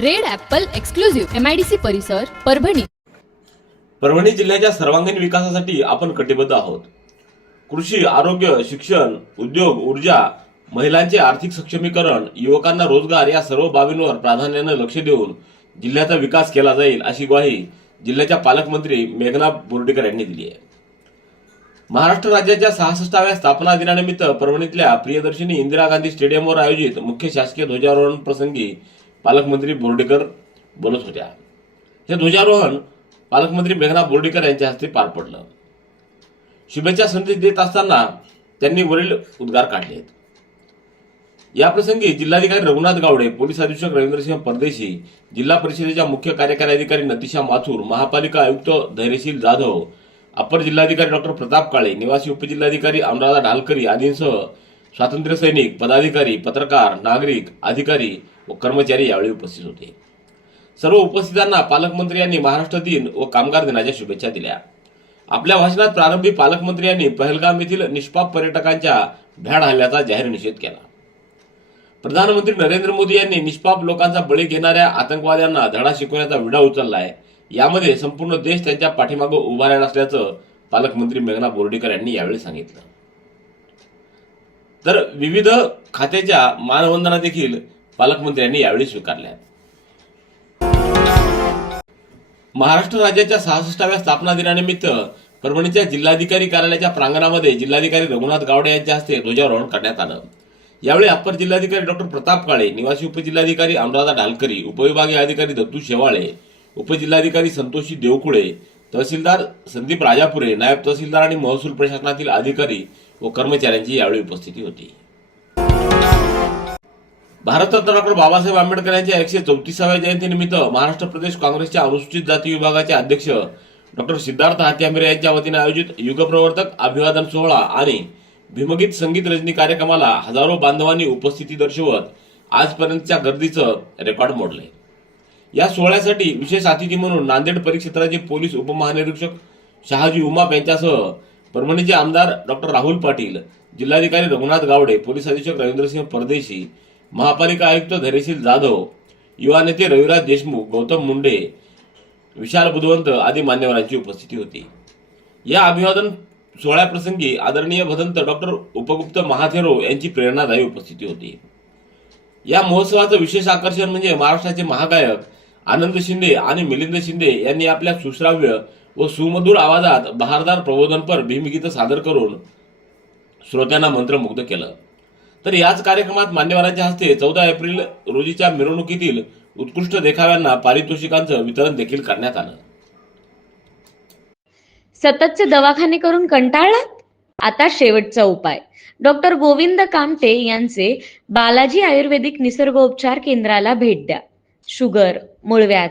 Red apple exclusive MIDC परिसर परभणी. परभणी जिल्ह्याच्या सर्वांगीण विकासासाठी आपण कटिबद्ध आहोत. कृषी आरोग्य शिक्षण उद्योग ऊर्जा महिलांचे आर्थिक सक्षमीकरण युवकांना रोजगार या सर्व बाबींवर प्राधान्यानं लक्ष देऊन जिल्ह्याचा विकास केला जाईल अशी ग्वाही जिल्ह्याच्या पालकमंत्री मेघना बोर्डीकर यांनी दिली आहे. महाराष्ट्र राज्याच्या सहासष्टाव्या स्थापना दिनानिमित्त परभणीतल्या प्रियदर्शिनी इंदिरा गांधी स्टेडियमवर आयोजित मुख्य शासकीय ध्वजारोहण प्रसंगी पालकमंत्री बोर्डीकर बोलत होत्या. हे ध्वजारोहण पालकमंत्री मेघना बोर्डीकर यांच्या हस्ते पार पडलं. शुभेच्छा संदेश देत असताना त्यांनी वरील उद्गार काढलेत. याप्रसंगी जिल्हाधिकारी रघुनाथ गावडे पोलीस अधीक्षक रवींद्रसिंह परदेशी जिल्हा परिषदेच्या मुख्य कार्यकारी अधिकारी नतिशा माथूर महापालिका आयुक्त धैर्यशील जाधव अपर जिल्हाधिकारी डॉक्टर प्रताप काळे निवासी उपजिल्हाधिकारी अनुराधा ढालकरी आदींसह स्वातंत्र्य सैनिक पदाधिकारी पत्रकार नागरिक अधिकारी व कर्मचारी यावेळी उपस्थित होते. सर्व उपस्थितांना पालकमंत्री यांनी महाराष्ट्र दिन व कामगार दिनाच्या शुभेच्छा दिल्या. आपल्या भाषणात प्रारंभी पालकमंत्री यांनी पहलगाम येथील निष्पाप पर्यटकांच्या भ्याड हल्ल्याचा जाहीर निषेध केला. प्रधानमंत्री नरेंद्र मोदी यांनी निष्पाप लोकांचा बळी घेणाऱ्या आतंकवाद्यांना धडा शिकवण्याचा विडा उचललाय. यामध्ये संपूर्ण देश त्यांच्या पाठीमागं उभा राहणार असल्याचं पालकमंत्री मेघना बोर्डीकर यांनी यावेळी सांगितलं. तर विविध खात्याच्या मानवंदना देखील पालकमंत्र्यांनी यावेळी स्वीकारल्या. महाराष्ट्र राज्याच्या सहासष्टाव्या स्थापना दिनानिमित्त परभणीच्या जिल्हाधिकारी कार्यालयाच्या प्रांगणामध्ये जिल्हाधिकारी रघुनाथ गावडे यांच्या हस्ते ध्वजारोहण करण्यात आलं. यावेळी अप्पर जिल्हाधिकारी डॉक्टर प्रताप काळे निवासी उपजिल्हाधिकारी अनुराधा ढालकरी उपविभागीय अधिकारी दत्तू शेवाळे उपजिल्हाधिकारी संतोषी देवकुळे तहसीलदार संदीप राजापुरे नायब तहसीलदार आणि महसूल प्रशासनातील अधिकारी व कर्मचाऱ्यांची यावेळी उपस्थिती होती. भारतरत्न डॉक्टर बाबासाहेब आंबेडकर यांच्या एकशे चौतीसाव्या जयंतीनिमित्त महाराष्ट्र प्रदेश काँग्रेसच्या अनुसूचित जाती विभागाचे अध्यक्ष डॉक्टर सिद्धार्थ हात्यामिरे यांच्या वतीने आयोजित युगप्रवर्तक अभिवादन सोहळा आणि भीमगीत संगीत रजनी कार्यक्रमाला हजारो बांधवांनी उपस्थिती दर्शवत आजपर्यंतच्या गर्दीचं रेकॉर्ड मोडले या सोहळ्यासाठी विशेष अतिथी म्हणून नांदेड परिक्षेत्राचे पोलीस उपमहानिरीक्षक शहाजी उमाप यांच्यासह परभणीचे आमदार डॉक्टर राहुल पाटील जिल्हाधिकारी रघुनाथ गावडे पोलीस अधीक्षक रवींद्रसिंह परदेशी महापालिका आयुक्त धैर्यशील जाधव युवा नेते रविराज देशमुख गौतम मुंडे विशाल बुधवंत आदी मान्यवरांची उपस्थिती होती. या अभिवादन सोहळ्याप्रसंगी आदरणीय भदंत डॉक्टर उपगुप्त महाथेरो यांची प्रेरणादायी उपस्थिती होती. या महोत्सवाचं विशेष आकर्षण म्हणजे महाराष्ट्राचे महागायक आनंद शिंदे आणि मिलिंद शिंदे यांनी आपल्या सुश्राव्य व सुमधुर आवाजात बहारदार प्रबोधनपर भीमगीत सादर करून श्रोत्यांना मंत्रमुग्ध केलं. तर याच कार्यक्रमात मान्यवरांच्या हस्ते चौदा एप्रिल रोजीच्या मिरवणुकीतील उत्कृष्ट देखाव्यांना पारितोषिकांचं वितरण देखील करण्यात आलं. सततचे दवाखाने करून कंटाळलात? आता शेवटचा उपाय. डॉक्टर गोविंद कामटे यांचे बालाजी आयुर्वेदिक निसर्गोपचार केंद्राला भेट द्या. शुगर मूळव्याध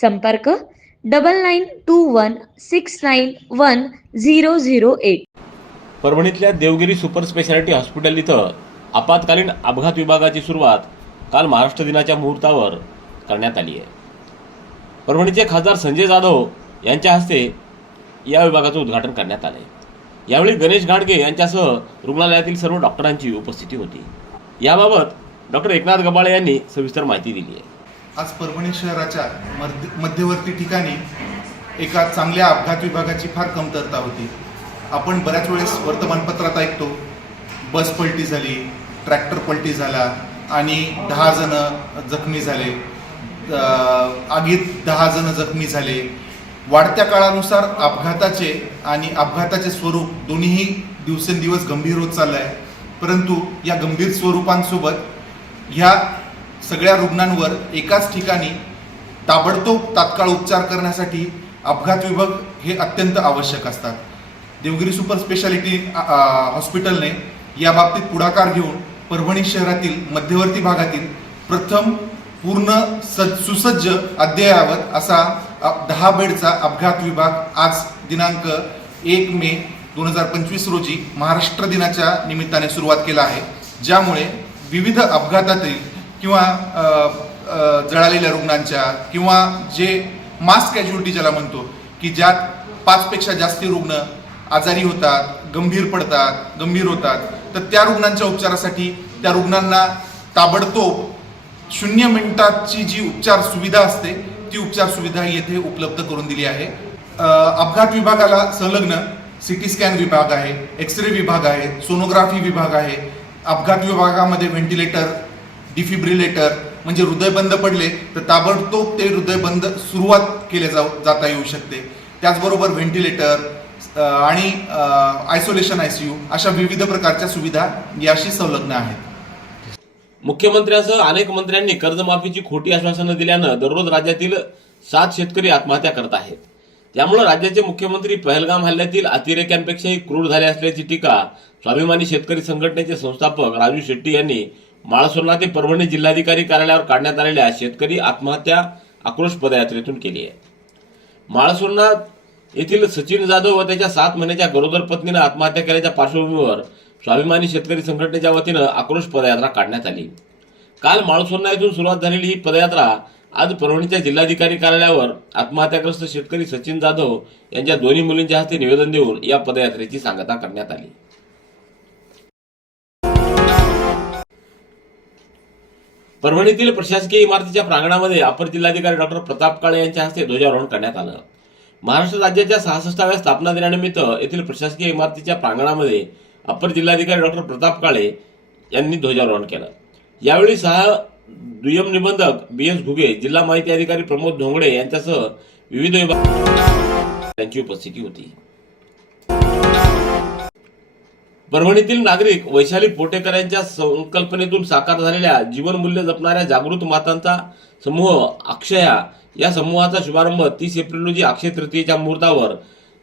संपर्क double nine two one six nine one zero zero eight. परभणीतल्या Devgiri super speciality hospital इथं आपत्कालीन अपघात विभागाची सुरुवात काल महाराष्ट्र दिनाच्या मुहूर्तावर करण्यात आली आहे. परभणीचे खासदार संजय जाधव यांच्या हस्ते या विभागाचं उद्घाटन करण्यात आले यावेळी गणेश घाडगे यांच्यासह रुग्णालयातील सर्व डॉक्टरांची उपस्थिती होती. याबाबत डॉक्टर एकनाथ गबाळे यांनी सविस्तर माहिती दिली आहे. आज परभणी शहराच्या मध्य मध्यवर्ती ठिकाणी एका चांगल्या अपघात विभागाची फार कमतरता होती. आपण बऱ्याच वेळेस वर्तमानपत्रात ऐकतो बस पलटी झाली ट्रॅक्टर पलटी झाला आणि दहा जण जखमी झाले. आगीत दहा जण जखमी झाले. वाढत्या काळानुसार अपघाताचे आणि अपघाताचे स्वरूप दोन्हीही दिवसेंदिवस गंभीर होत चाललं आहे परंतु या गंभीर स्वरूपांसोबत ह्या सगळ्या रुग्णांवर एकाच ठिकाणी ताबडतोब तात्काळ उपचार करण्यासाठी अपघात विभाग हे अत्यंत आवश्यक असतात. देवगिरी सुपर स्पेशालिटी हॉस्पिटलने या बाबतीत पुढाकार घेऊन परभणी शहरातील मध्यवर्ती भागातील प्रथम पूर्ण सज्ज सुसज्ज अद्ययावत असा दहा बेडचा अपघात विभाग आज दिनांक एक मे दोन हजार पंचवीस रोजी महाराष्ट्र दिनाच्या निमित्ताने सुरुवात केला आहे. ज्यामुळे विविध अपघातातील किंवा जळालेल्या रुग्णांच्या किंवा जे मास कॅज्युलिटी ज्याला म्हणतो की ज्यात पाचपेक्षा जास्ती रुग्ण आजारी होतात गंभीर पडतात गंभीर होतात तर त्या रुग्णांच्या उपचारासाठी त्या रुग्णांना ताबडतोब शून्य मिनिटाची जी उपचार सुविधा असते ती उपचार सुविधा येथे उपलब्ध करून दिली आहे. अपघात विभागाला संलग्न सिटी स्कॅन विभाग आहे एक्स रे विभाग आहे सोनोग्राफी विभाग आहे अपघात विभागामध्ये व्हेंटिलेटर डिफिब्रिलेटर म्हणजे हृदय बंद पडले तर ताबडतोब ते हृदय बंद सुरुवात केले जाऊ जाता येऊ शकते. त्याचबरोबर व्हेंटिलेटर आणि आयसोलेशन आयसीयू अशा विविध प्रकारच्या सुविधा याशी संलग्न आहेत. मुख्यमंत्र्यांसह अनेक मंत्र्यांनी कर्जमाफीची खोटी आश्वासनं दिल्यानं दररोज राज्यातील सात शेतकरी आत्महत्या करत आहेत. त्यामुळे राज्याचे मुख्यमंत्री पहलगाम हल्ल्यातील अतिरेक्यांपेक्षाही क्रूर झाले असल्याची टीका स्वाभिमानी शेतकरी संघटनेचे संस्थापक राजू शेट्टी यांनी माळसोना ते परभणी जिल्हाधिकारी कार्यालयावर काढण्यात आलेल्या शेतकरी आत्महत्या आक्रोश पदयात्रेतून केली आहे. माळसोना येथील सचिन जाधव व त्याच्या सात महिन्याच्या गरोदर पत्नीनं आत्महत्या केल्याच्या पार्श्वभूमीवर स्वाभिमानी शेतकरी संघटनेच्या वतीनं आक्रोश पदयात्रा काढण्यात आली. काल माळसोना येथून सुरुवात झालेली ही पदयात्रा आज परभणीच्या जिल्हाधिकारी कार्यालयावर आत्महत्याग्रस्त शेतकरी सचिन जाधव यांच्या दोन्ही मुलींच्या हस्ते निवेदन देऊन या पदयात्रेची सांगता करण्यात आली. परभणीतील प्रशासकीय इमारतीच्या प्रांगणामध्ये अपर जिल्हाधिकारी डॉक्टर प्रताप काळे यांच्या हस्ते ध्वजारोहण करण्यात आलं. महाराष्ट्र राज्याच्या सहासष्टाव्या स्थापना दिनानिमित्त येथील प्रशासकीय इमारतीच्या प्रांगणामध्ये अपर जिल्हाधिकारी डॉक्टर प्रताप काळे यांनी ध्वजारोहण केलं. यावेळी सहा दुय्यम निबंधक बी एस घुगे जिल्हा माहिती अधिकारी प्रमोद धोंगडे यांच्यासह विविध विभाग यांची उपस्थिती होती. परभणीतील नागरिक वैशाली पोटेकर यांच्या संकल्पनेतून साकार झालेल्या जीवनमूल्य जपणाऱ्या जागृत मातांचा समूह अक्षया या समूहाचा शुभारंभ तीस एप्रिल रोजी अक्षय तृतीयेच्या मुहूर्तावर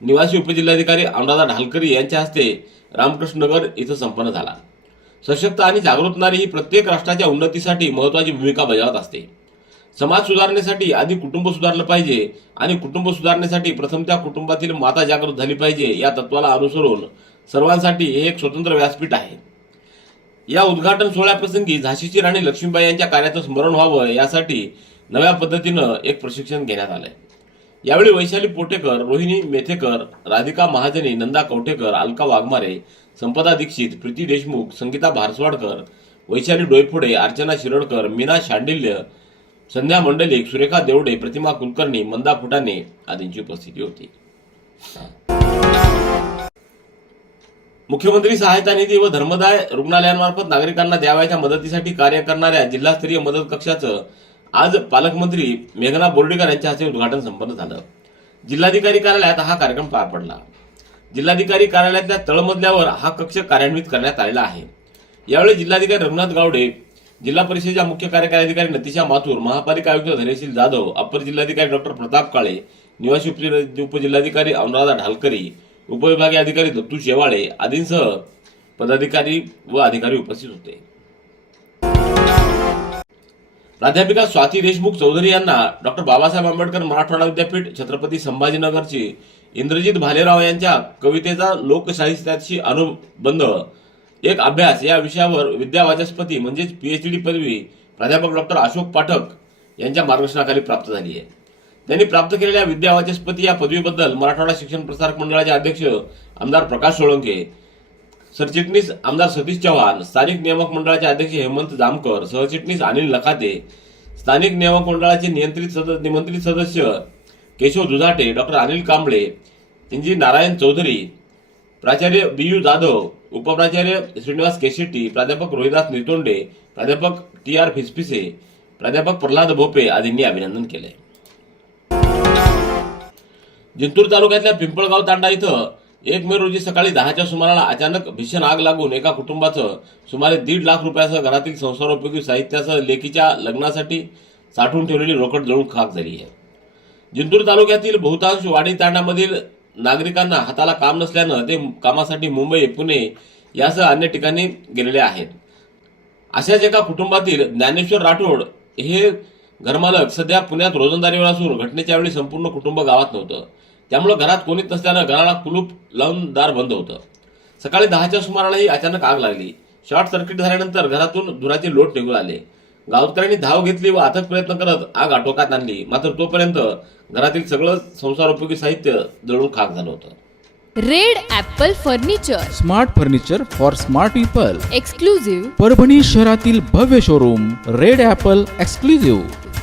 निवासी उपजिल्हाधिकारी अनुराधा ढालकरी यांच्या हस्ते रामकृष्ण नगर इथं संपन्न झाला. सशक्त आणि जागृत नारी ही प्रत्येक राष्ट्राच्या उन्नतीसाठी महत्वाची भूमिका बजावत असते. समाज सुधारणेसाठी आधी कुटुंब सुधारलं पाहिजे आणि कुटुंब सुधारण्यासाठी प्रथम त्या कुटुंबातील माता जागृत झाली पाहिजे या तत्वाला अनुसरून सर्वांसाठी हे एक स्वतंत्र व्यासपीठ आहे. या उद्घाटन सोहळ्याप्रसंगी झाशीची राणी लक्ष्मीबाई यांच्या कार्याचं स्मरण व्हावं यासाठी नव्या पद्धतीनं एक प्रशिक्षण घेण्यात आलंय. यावेळी वैशाली पोटेकर रोहिणी मेथेकर राधिका महाजनी नंदा कवठेकर अलका वाघमारे संपदा दीक्षित प्रीती देशमुख संगीता भारसवाडकर वैशाली डोयफोडे अर्चना शिरोडकर मीना शांडिल्य संध्या मंडलिक सुरेखा देवडे प्रतिमा कुलकर्णी मंदा फुटाणे आदींची उपस्थिती होती. मुख्यमंत्री सहायता निधी व धर्मदाय रुग्णालयांमार्फत नागरिकांना द्यावयाच्या मदतीसाठी कार्य करणाऱ्या जिल्हास्तरीय मदत कक्षाचं आज पालकमंत्री मेघना बोर्डीकर यांच्या हस्ते उद्घाटन संपन्न झालं. जिल्हाधिकारी कार्यालयात हा कार्यक्रम पार पडला. जिल्हाधिकारी कार्यालयातल्या तळमजल्यावर हा कक्ष कार्यान्वित करण्यात आलेला आहे. यावेळी जिल्हाधिकारी रघुनाथ गावडे जिल्हा परिषदेच्या मुख्य कार्यकारी अधिकारी नतिशा माथूर महापालिका आयुक्त धैर्यशील जाधव अपर जिल्हाधिकारी डॉक्टर प्रताप काळे निवासी उपजिल्हाधिकारी अनुराधा ढालकरी उपविभागीय अधिकारी दत्तू शेवाळे आदींसह पदाधिकारी व अधिकारी उपस्थित होते. प्राध्यापिका स्वाती देशमुख चौधरी यांना डॉक्टर बाबासाहेब आंबेडकर मराठवाडा विद्यापीठ छत्रपती संभाजीनगरची इंद्रजित भालेराव यांच्या कवितेचा लोकसाहित्याशी अनुबंध एक अभ्यास या विषयावर विद्यावाचस्पती म्हणजेच पीएचडी पदवी प्राध्यापक डॉक्टर अशोक पाठक यांच्या मार्गदर्शनाखाली प्राप्त झाली आहे. त्यांनी प्राप्त केलेल्या विद्यावाचस्पती या पदवीबद्दल मराठवाडा शिक्षण प्रसारक मंडळाचे अध्यक्ष आमदार प्रकाश सोळंके सरचिटणीस आमदार सतीश चव्हाण स्थानिक नियामक मंडळाचे अध्यक्ष हेमंत जामकर सहचिटणीस अनिल लखाते स्थानिक नियामक मंडळाचे नियंत्रित सदस्य निमंत्रित सदस्य केशव दुधाटे डॉक्टर अनिल कांबळे इंजी नारायण चौधरी प्राचार्य बी यू जाधव उपप्राचार्य श्रीनिवास केशेट्टी प्राध्यापक रोहिदास नितोंडे प्राध्यापक टी आर फिसफिसे प्राध्यापक प्रल्हाद भोपे आदींनी अभिनंदन केले जिंतूर तालुक्यातल्या पिंपळगाव तांडा इथं एक मे रोजी सकाळी दहाच्या सुमाराला अचानक भीषण आग लागून एका कुटुंबाचं सुमारे दीड लाख रुपयासह घरातील संसारोपयोगी साहित्यासह लेकीच्या लग्नासाठी साठवून ठेवलेली रोकड जळून खाक झाली आहे. जिंतूर तालुक्यातील बहुतांश वाडी तांडामधील नागरिकांना हाताला काम नसल्यानं ते कामासाठी मुंबई पुणे यासह अन्य ठिकाणी गेलेले आहेत. अशाच एका कुटुंबातील ज्ञानेश्वर राठोड हे घरमालक सध्या पुण्यात रोजंदारीवर असून घटनेच्या वेळी संपूर्ण कुटुंब गावात नव्हतं. त्यामुळे घरात कोणीच नसल्यानं घराला कुलूप लावून दार बंद होतं. सकाळी दहाच्या सुमाराला ही अचानक आग लागली. शॉर्ट सर्किट झाल्यानंतर घरातून धुराचे लोट निघू आले. गावकऱ्यांनी धाव घेतली व अथक प्रयत्न करत आग आटोक्यात आणली. मात्र तोपर्यंत घरातील सगळं संसारोपयोगी साहित्य जळून खाक झालं होतं. Red apple furniture. Smart furniture for smart people. Exclusive Parbhani शहरातील भव्य शोरूम रेड ॲपल एक्सक्लुझिव्ह.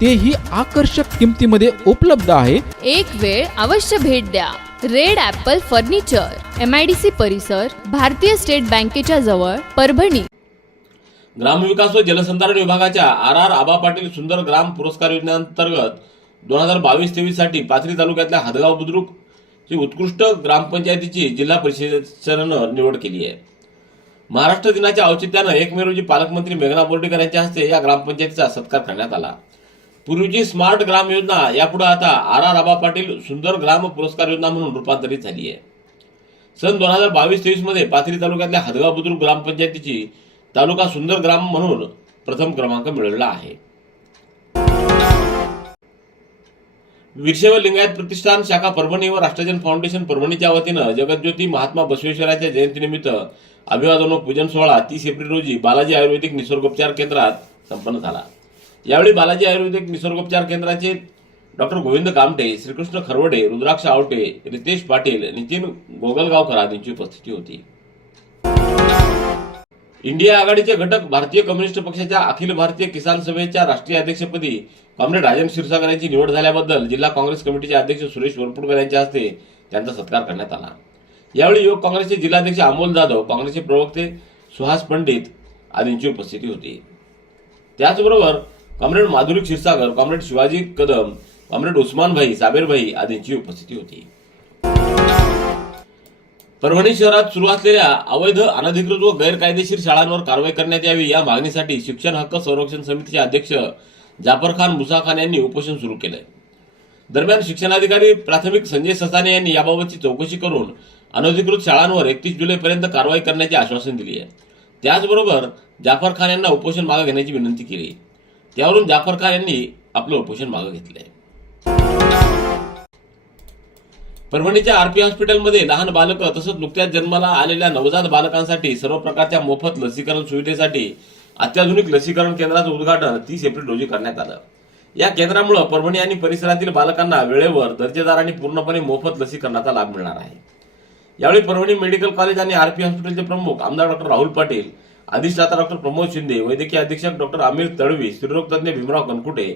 तेही आकर्षक किमतीमध्ये उपलब्ध आहे. एक वेळ अवश्य भेट द्या. Red apple furniture M I D C परिसर भारतीय स्टेट बँकेच्या जवळ परभणी. ग्रामविकास व जलसंधारण विभागाच्या आर आर आबा पाटील सुंदर ग्राम पुरस्कार योजनेअंतर्गत दोन हजार बावीस तेवीससाठी पाथरी तालुक्यातल्या हदगाव बुद्रुक ची उत्कृष्ट ग्रामपंचायतीची जिल्हा परिषदेनं निवड केली आहे. महाराष्ट्र दिनाच्या औचित्यानं एक मे रोजी पालकमंत्री मेघना बोर्डीकर यांच्या हस्ते या ग्रामपंचायतीचा सत्कार करण्यात आला. पूर्वीची स्मार्ट ग्राम योजना यापुढे आता आर आर आबा पाटील सुंदर ग्राम पुरस्कार योजना म्हणून रूपांतरित झाली आहे. सन दोन हजार बावीस तेवीसमध्ये पाथरी तालुक्यातल्या हदगाव बुद्रुक ग्रामपंचायतीची तालुका सुंदर ग्राम म्हणून प्रथम क्रमांक मिळवला आहे. वीरशैव लिंगायत प्रतिष्ठान शाखा परभणी व राष्ट्रजन फाउंडेशन परभणीच्या वतीनं जगज्योती महात्मा बसवेश्वराच्या जयंतीनिमित्त अभिवादन व पूजन सोहळा तीस एप्रिल रोजी बालाजी आयुर्वेदिक निसर्गोपचार केंद्रात संपन्न झाला. यावेळी बालाजी आयुर्वेदिक निसर्गोपचार केंद्राचे डॉक्टर गोविंद कामटे श्रीकृष्ण खरवडे रुद्राक्ष आवटे रितेश पाटील नितीन गोगलगावकर आदींची उपस्थिती होती. इंडिया आघाडीचे घटक भारतीय कम्युनिस्ट पक्षाच्या अखिल भारतीय किसान सभेच्या राष्ट्रीय अध्यक्षपदी कॉम्रेड राजन क्षीरसागर यांची निवड झाल्याबद्दल जिल्हा काँग्रेस कमिटीचे अध्यक्ष सुरेश वरपुडकर यांच्या हस्ते त्यांचा सत्कार करण्यात आला. यावेळी युवक काँग्रेसचे जिल्हाध्यक्ष अमोल जाधव काँग्रेसचे प्रवक्ते सुहास पंडित आदींची उपस्थिती होती. त्याचबरोबर comrade Madhuri Kshirsagar comrade Shivaji Kadam comrade Usman bhai Saber bhai आदींची उपस्थिती होती. परभणी शहरात सुरू असलेल्या अवैध अनधिकृत व गैरकायदेशीर शाळांवर कारवाई करण्यात यावी या मागणीसाठी शिक्षण हक्क संरक्षण समितीचे अध्यक्ष जाफर खान मुसा खान यांनी उपोषण सुरू केलंय. दरम्यान शिक्षणाधिकारी प्राथमिक संजय ससाने यांनी याबाबतची चौकशी करून अनधिकृत शाळांवर एकतीस जुलैपर्यंत कारवाई करण्याचे आश्वासन दिले आहे. त्याचबरोबर जाफर खान यांना उपोषण मागे घेण्याची विनंती केली त्यावरून जाफर खान यांनी आपलं उपोषण मागं घेतलंय. परभणीच्या आरपी हॉस्पिटलमध्ये लहान बालकं तसंच नुकत्याच जन्माला आलेल्या नवजात बालकांसाठी सर्व प्रकारच्या मोफत लसीकरण सुविधेसाठी अत्याधुनिक लसीकरण केंद्राचं उद्घाटन तीस एप्रिल रोजी करण्यात आलं. या केंद्रामुळे परभणी आणि परिसरातील बालकांना वेळेवर दर्जेदार आणि पूर्णपणे मोफत लसीकरणाचा लाभ मिळणार आहे. यावेळी परभणी मेडिकल कॉलेज आणि आरपी हॉस्पिटलचे प्रमुख आमदार डॉक्टर राहुल पाटील अधिष्ठाता डॉक्टर प्रमोद शिंदे वैद्यकीय अधीक्षक डॉक्टर आमिर तडवी स्त्रीरोग तज्ञ Bhimrao Kankute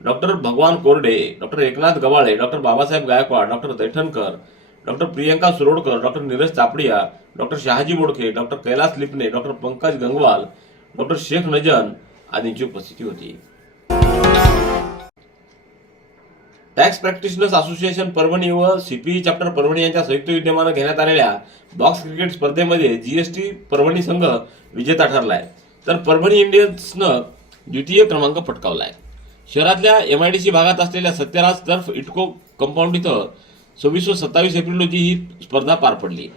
doctor Bhagwan Korde doctor Eknath Gawale doctor Babasaheb Gaikwad doctor Daithankar doctor Priyanka Surodkar doctor Neeraj Chapadia doctor Shahaji Bodke doctor Kailas Lipne doctor Pankaj Gangwal doctor Shaikh Najan आदींची उपस्थिती होती. Tax practitioners association Parbhani व CPE chapter Parbhani यांच्या संयुक्त विद्यमानं घेण्यात आलेल्या box cricket स्पर्धेमध्ये जीएसटी परभणी संघ विजेता ठरलाय. तर परभणी इंडियन्सनं द्वितीय क्रमांक पटकावलाय. शहरातल्या एमआयडीसी भागात असलेल्या सत्यराज तर्फ इटको कंपाऊंड इथं सव्वीस व सत्तावीस एप्रिल रोजी ही स्पर्धा पार पडली.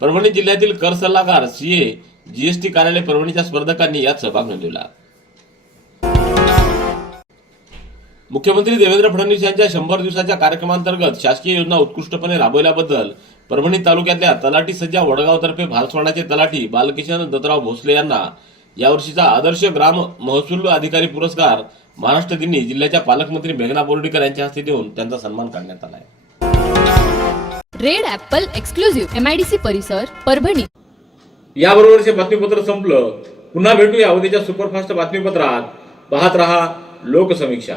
परभणी जिल्ह्यातील कर सल्लागार सीए जीएसटी कार्यालय परभणीच्या स्पर्धकांनी यात सहभाग नोंदवला. मुख्यमंत्री देवेंद्र फडणवीस यांच्या शंभर दिवसाच्या कार्यक्रमांतर्गत शासकीय योजना उत्कृष्टपणे राबवल्याबद्दल परभणी तालुक्यातल्या तलाठी सज्जा वडगावतर्फे भारसवाडाचे तलाठी बालकिशन दत्तराव भोसले यांना यावर्षीचा आदर्श ग्राम महसूल अधिकारी पुरस्कार महाराष्ट्र दिनी जिल्ह्याच्या पालकमंत्री मेघना बोर्डीकर यांच्या हस्ते देऊन त्यांचा सन्मान करण्यात आला आहे. Red apple exclusive M I D C परिसर परभणी. याबरोबरचे बातमीपत्र संपलं. पुन्हा भेटूया उद्याच्या सुपरफास्ट बातमीपत्रात. पाहत रहा लोकसमीक्षा.